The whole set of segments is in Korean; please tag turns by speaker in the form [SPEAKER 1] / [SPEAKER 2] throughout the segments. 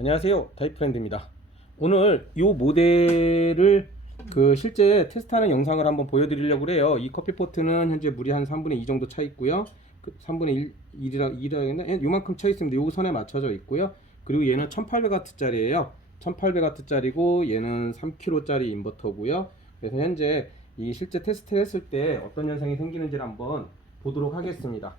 [SPEAKER 1] 안녕하세요. 다이프렌드입니다. 오늘 이 모델을 그 실제 테스트하는 영상을 한번 보여드리려고 그래요. 이 커피포트는 현재 물이 한 3분의 2 정도 차 있고요. 그 3분의 1, 1이라, 1이라 했나? 요만큼 차 있습니다. 요 선에 맞춰져 있고요. 그리고 얘는 1800W 짜리예요. 1800W 짜리고 얘는 3kg 짜리 인버터고요. 그래서 현재 이 실제 테스트 했을 때 어떤 현상이 생기는지를 한번 보도록 하겠습니다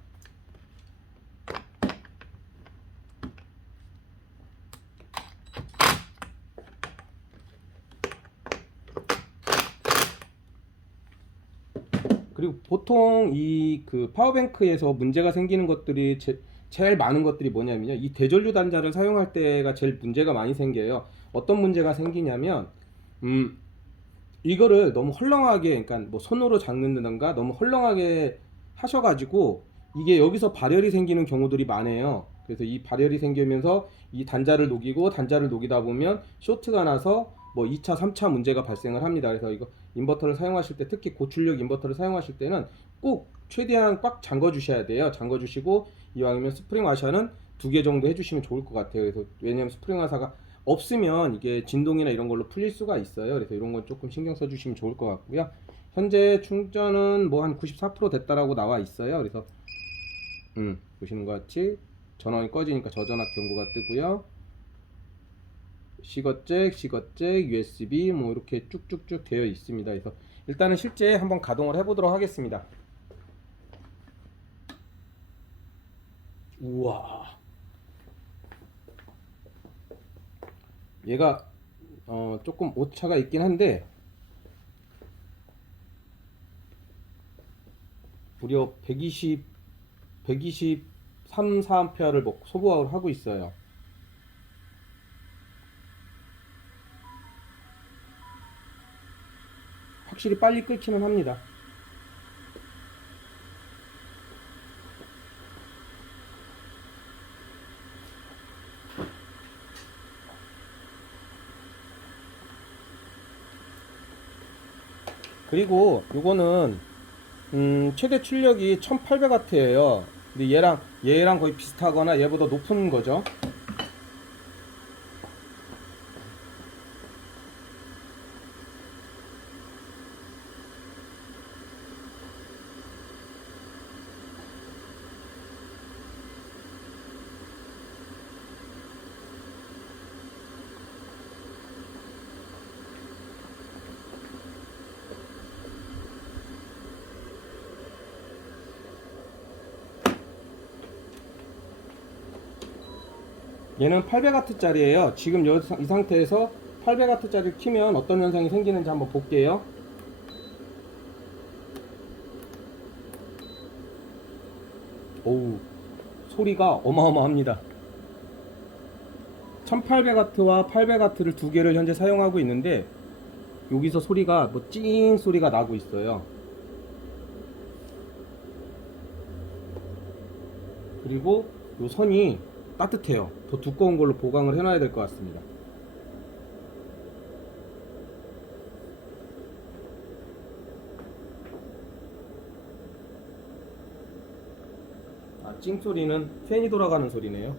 [SPEAKER 1] 보통 이 그 파워뱅크에서 문제가 생기는 것들이 제, 제일 많은 것들이 뭐냐면요. 이 대전류 단자를 사용할 때가 제일 문제가 많이 생겨요. 어떤 문제가 생기냐면 음 이거를 너무 헐렁하게 그러니까 뭐 손으로 잡는다던가 너무 헐렁하게 하셔 가지고 이게 여기서 발열이 생기는 경우들이 많아요. 그래서 이 발열이 생기면서 이 단자를 녹이고 단자를 녹이다 보면 쇼트가 나서 뭐 2차, 3차 문제가 발생을 합니다. 그래서 이거 인버터를 사용하실 때 특히 고출력 인버터를 사용하실 때는 꼭 최대한 꽉 잠궈 주셔야 돼요. 잠궈 주시고 이왕이면 스프링 와샤는 두 개 정도 해 주시면 좋을 것 같아요. 그래서 왜냐면 스프링 와사가 없으면 이게 진동이나 이런 걸로 풀릴 수가 있어요. 그래서 이런 건 조금 신경 써 주시면 좋을 것 같고요. 현재 충전은 뭐 한 94% 됐다라고 나와 있어요. 그래서 음, 보시는 것 같이 전원이 꺼지니까 저전압 경고가 뜨고요. 시거잭, 시거잭, USB 뭐 이렇게 쭉쭉쭉 되어 있습니다. 그래서 일단은 실제 한번 가동을 해보도록 하겠습니다. 우와. 얘가 어, 조금 오차가 있긴 한데 무려 120, 123, 4암페어를 소모를 하고 있어요. 확실히 빨리 끓기는 합니다. 그리고 요거는 음, 최대 출력이 1800W예요. 근데 얘랑 얘랑 거의 비슷하거나 얘보다 높은 거죠. 얘는 800W짜리예요. 지금 여- 이 상태에서 800W짜리를 키면 어떤 현상이 생기는지 한번 볼게요. 오우 소리가 어마어마합니다. 1800W와 800W를 두 개를 현재 사용하고 있는데 여기서 소리가 뭐 찡 소리가 나고 있어요. 그리고 이 선이 따뜻해요. 더 두꺼운 걸로 보강을 해놔야 될 것 같습니다. 아, 찡 소리는 팬이 돌아가는 소리네요.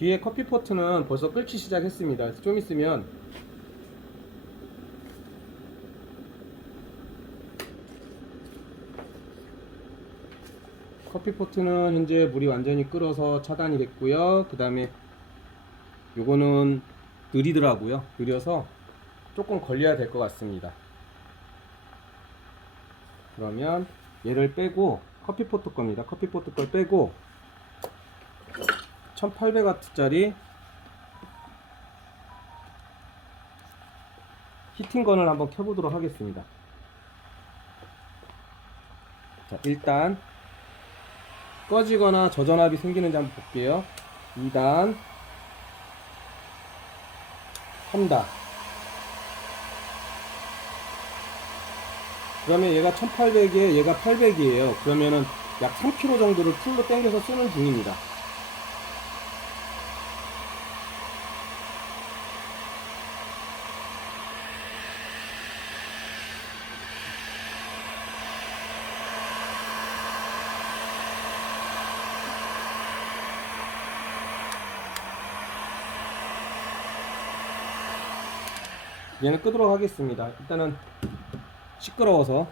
[SPEAKER 1] 뒤에 커피 포트는 벌써 끓기 시작했습니다. 좀 있으면 커피 포트는 현재 물이 완전히 끓어서 차단이 됐고요. 그 다음에 요거는 느리더라고요. 느려서 조금 걸려야 될 것 같습니다. 그러면 얘를 빼고 커피 포트 겁니다. 커피 포트 걸 빼고 1800W짜리 히팅건을 한번 켜보도록 하겠습니다. 자, 일단 꺼지거나 저전압이 생기는지 한번 볼게요. 2단 3단 그러면 얘가 1800이에 얘가 800이에요. 그러면은 약 3kg 정도를 풀로 당겨서 쓰는 중입니다. 얘는 끄도록 하겠습니다. 일단은 시끄러워서.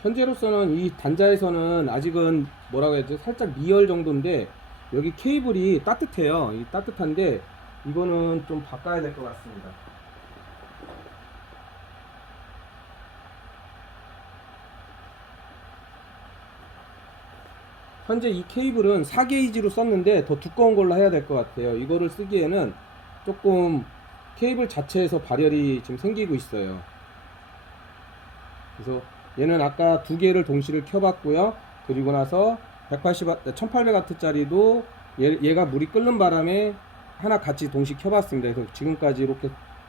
[SPEAKER 1] 현재로서는 이 단자에서는 아직은 뭐라고 해야 되지 살짝 미열 정도인데 여기 케이블이 따뜻해요. 이 따뜻한데 이거는 좀 바꿔야 될 것 같습니다. 현재 이 케이블은 4게이지로 썼는데 더 두꺼운 걸로 해야 될 것 같아요. 이거를 쓰기에는 조금 케이블 자체에서 발열이 지금 생기고 있어요. 그래서 얘는 아까 두 개를 동시를 켜봤고요. 그리고 나서 180, 1800W짜리도 얘, 얘가 물이 끓는 바람에 하나 같이 동시 켜봤습니다. 그래서 지금까지 이렇게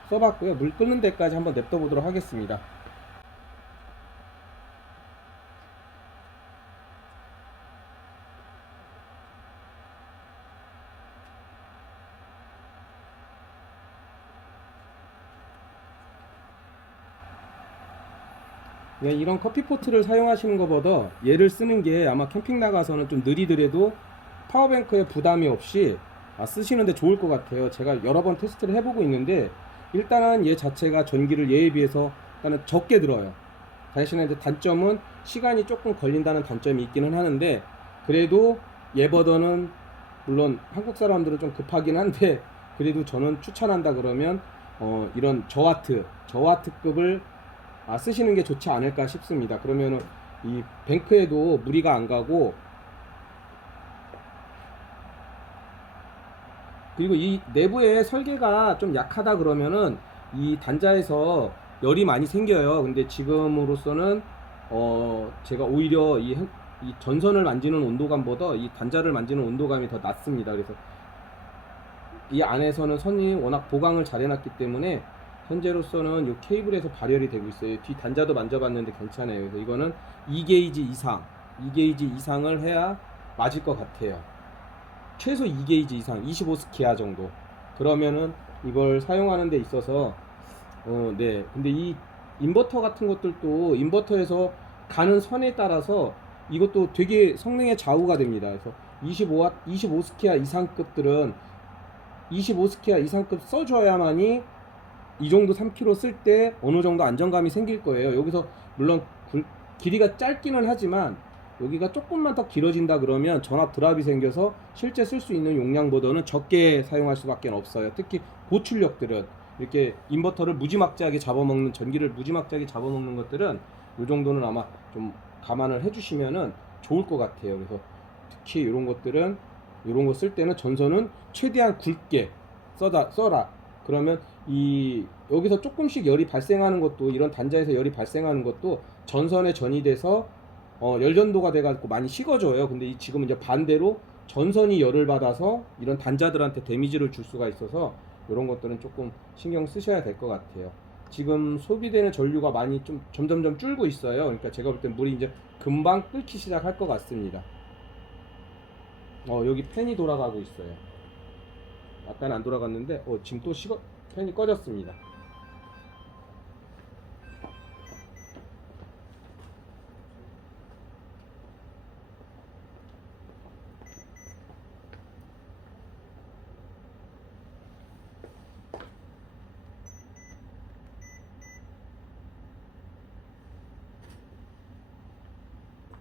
[SPEAKER 1] 써봤고요. 물 끓는 데까지 한번 냅둬 보도록 하겠습니다. 네, 이런 커피포트를 사용하시는 것보다 얘를 쓰는 게 아마 캠핑 나가서는 좀 느리더라도 파워뱅크에 부담이 없이 아, 쓰시는데 좋을 것 같아요. 제가 여러 번 테스트를 해보고 있는데 일단은 얘 자체가 전기를 얘에 비해서 일단은 적게 들어요. 대신에 이제 단점은 시간이 조금 걸린다는 단점이 있기는 하는데 그래도 얘보다는 물론 한국 사람들은 좀 급하긴 한데 그래도 저는 추천한다 그러면 어, 이런 저와트 저와트급을 아, 쓰시는 게 좋지 않을까 싶습니다. 그러면은 이 뱅크에도 무리가 안 가고 그리고 이 내부의 설계가 좀 약하다 그러면은 이 단자에서 열이 많이 생겨요. 근데 지금으로서는 어 제가 오히려 이, 행- 이 전선을 만지는 온도감보다 이 단자를 만지는 온도감이 더 낮습니다. 그래서 이 안에서는 선이 워낙 보강을 잘 해놨기 때문에 현재로서는 이 케이블에서 발열이 되고 있어요. 뒤 단자도 만져봤는데 괜찮아요. 그래서 이거는 2게이지 이상, 2게이지 이상을 해야 맞을 것 같아요. 최소 2게이지 이상, 25스키아 정도. 그러면은 이걸 사용하는 데 있어서 어, 네. 근데 이 인버터 같은 것들도 인버터에서 가는 선에 따라서 이것도 되게 성능의 좌우가 됩니다. 그래서 25와 25스키아 이상급들은 25스키아 이상급 써줘야만이 이 정도 3kg 쓸때 어느 정도 안정감이 생길 거예요. 여기서 물론 굴- 길이가 짧기는 하지만 여기가 조금만 더 길어진다 그러면 전압 드랍이 생겨서 실제 쓸 수 있는 용량보다는 적게 사용할 수밖에 없어요. 특히 고출력들은 이렇게 인버터를 무지막지하게 잡아먹는 전기를 무지막지하게 잡아먹는 것들은 이 정도는 아마 좀 감안을 해주시면은 좋을 것 같아요. 그래서 특히 이런 것들은 이런 거 쓸 때는 전선은 최대한 굵게 써다 써라. 그러면 이 여기서 조금씩 열이 발생하는 것도 이런 단자에서 열이 발생하는 것도 전선에 전이 돼서 어, 열전도가 돼가지고 많이 식어져요. 근데 이 지금은 이제 반대로 전선이 열을 받아서 이런 단자들한테 데미지를 줄 수가 있어서 이런 것들은 조금 신경 쓰셔야 될 것 같아요. 지금 소비되는 전류가 많이 좀 점점점 줄고 있어요. 그러니까 제가 볼땐 물이 이제 금방 끓기 시작할 것 같습니다. 어 여기 팬이 돌아가고 있어요. 아까는 안 돌아갔는데 어 지금 또 식어 팬이 꺼졌습니다.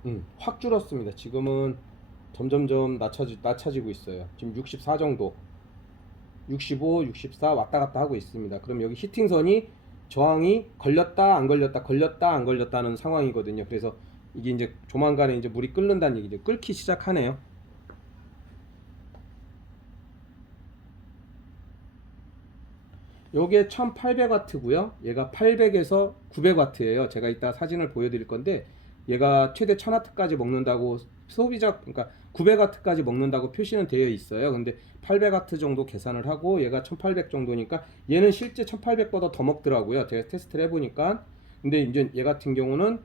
[SPEAKER 1] 음, 확 줄었습니다. 지금은 점점점 낮춰지, 낮춰지고 있어요. 지금 64 정도. 65, 64 왔다 갔다 하고 있습니다. 그럼 여기 히팅선이 저항이 걸렸다, 안 걸렸다, 걸렸다, 안 걸렸다는 상황이거든요. 그래서 이게 이제 조만간에 이제 물이 끓는다는 얘기죠. 끓기 시작하네요. 요게 1800W고요. 얘가 800에서 900W예요. 제가 이따 사진을 보여드릴 건데 얘가 최대 1000W까지 먹는다고 소비자 그러니까 900W까지 먹는다고 표시는 되어 있어요. 근데 800W 정도 계산을 하고 얘가 1800 정도니까 얘는 실제 1800보다 더 먹더라고요. 제가 테스트를 해보니까 근데 이제 얘 같은 경우는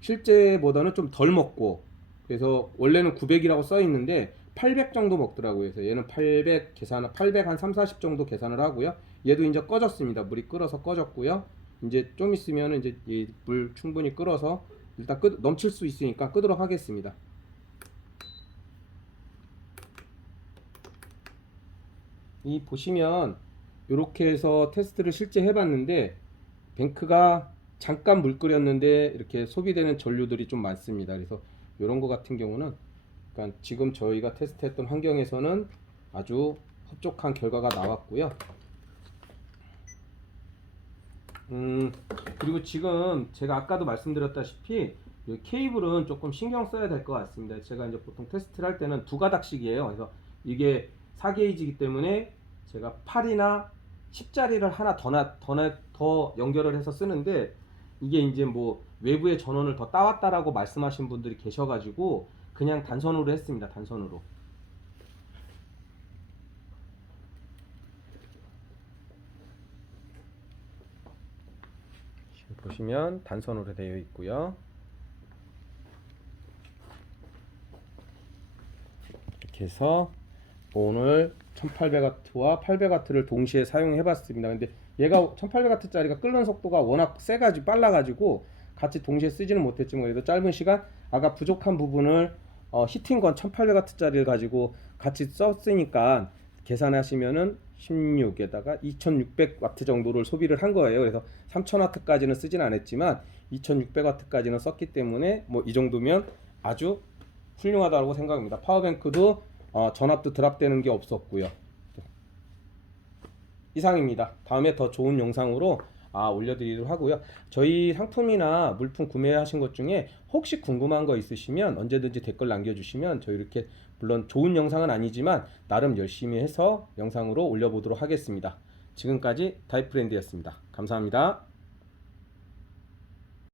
[SPEAKER 1] 실제보다는 좀 덜 먹고 그래서 원래는 900이라고 써 있는데 800 정도 먹더라고요. 그래서 얘는 800 계산 800 한 3, 40 정도 계산을 하고요. 얘도 이제 꺼졌습니다. 물이 끓어서 꺼졌고요. 이제 좀 있으면 이제 이물 충분히 끓어서 일단 끄, 넘칠 수 있으니까 끄도록 하겠습니다. 이 보시면 이렇게 해서 테스트를 실제 해봤는데 뱅크가 잠깐 물 끓였는데 이렇게 소비되는 전류들이 좀 많습니다. 그래서 이런 거 같은 경우는 그러니까 지금 저희가 테스트했던 환경에서는 아주 흡족한 결과가 나왔고요. 음 그리고 지금 제가 아까도 말씀드렸다시피 이 케이블은 조금 신경 써야 될 것 같습니다. 제가 이제 보통 테스트를 할 때는 두 가닥씩이에요. 그래서 이게 4게이지이기 때문에 제가 8이나 10짜리를 하나 더, 나, 더, 나, 더 연결을 해서 쓰는데 이게 이제 뭐 외부의 전원을 더 따왔다라고 말씀하신 분들이 계셔가지고 그냥 단선으로 했습니다. 단선으로. 보시면 단선으로 되어 있고요. 이렇게 해서 오늘 1800W와 800W를 동시에 사용해 봤습니다. 근데 얘가 1800W짜리가 끓는 속도가 워낙 세가지고 빨라가지고 같이 동시에 쓰지는 못했지만 그래도 짧은 시간 아까 부족한 부분을 어, 히팅건 1800W짜리를 가지고 같이 썼으니까 계산하시면은 16에다가 2600W 정도를 소비를 한 거예요. 그래서 3000W까지는 쓰진 않았지만 2600W까지는 썼기 때문에 뭐 이 정도면 아주 훌륭하다고 생각합니다. 파워뱅크도 어, 전압도 드랍되는 게 없었고요. 이상입니다. 다음에 더 좋은 영상으로 아, 올려드리도록 하고요. 저희 상품이나 물품 구매하신 것 중에 혹시 궁금한 거 있으시면 언제든지 댓글 남겨주시면 저희 이렇게 물론 좋은 영상은 아니지만 나름 열심히 해서 영상으로 올려보도록 하겠습니다. 지금까지 다이프렌드였습니다. 감사합니다.